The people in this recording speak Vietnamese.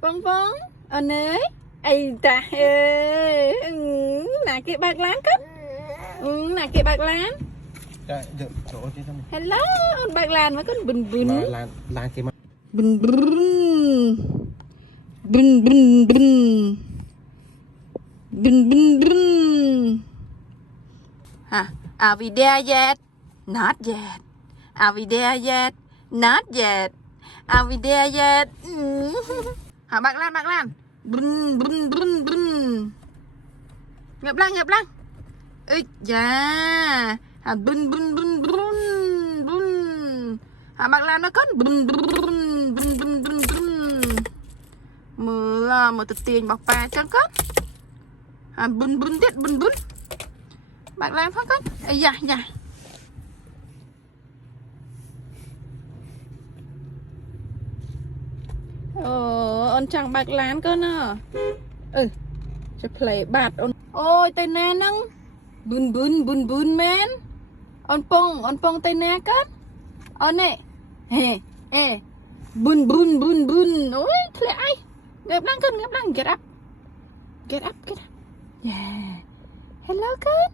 Vâng vâng. Ở nơi. Ây ta ơi. Là cái bạc lán cất. Là cái bạc lán. Hello, bạc lán mà con bừng bừng. Lan kia mà. Bừng bừng. Bừng bừng bừng. Bừng bừng bừng. Hả? Are we there yet? Not yet. Are we there yet? Not yet. Are we there yet? Hả bạc lan. Brun brun brun brun. Ngập lăng. Ây da. Hả brun brun brun brun brun. Hả bạc lan nó con brun brun brun brun brun brun. Mở từ tiền bọc bà chẳng con. Hả brun brun tiết brun brun. Bạc lan phát con. Ây da da. On chẳng bạc lán cơ nè.จะเพลย์บัตรโอ้ยแต่แน่นังบุนแมนon pongแต่แน่กันเนี่ยเฮ้บุนโอ้ยทะเลไอเงียบลังกันget up yeah hello กัน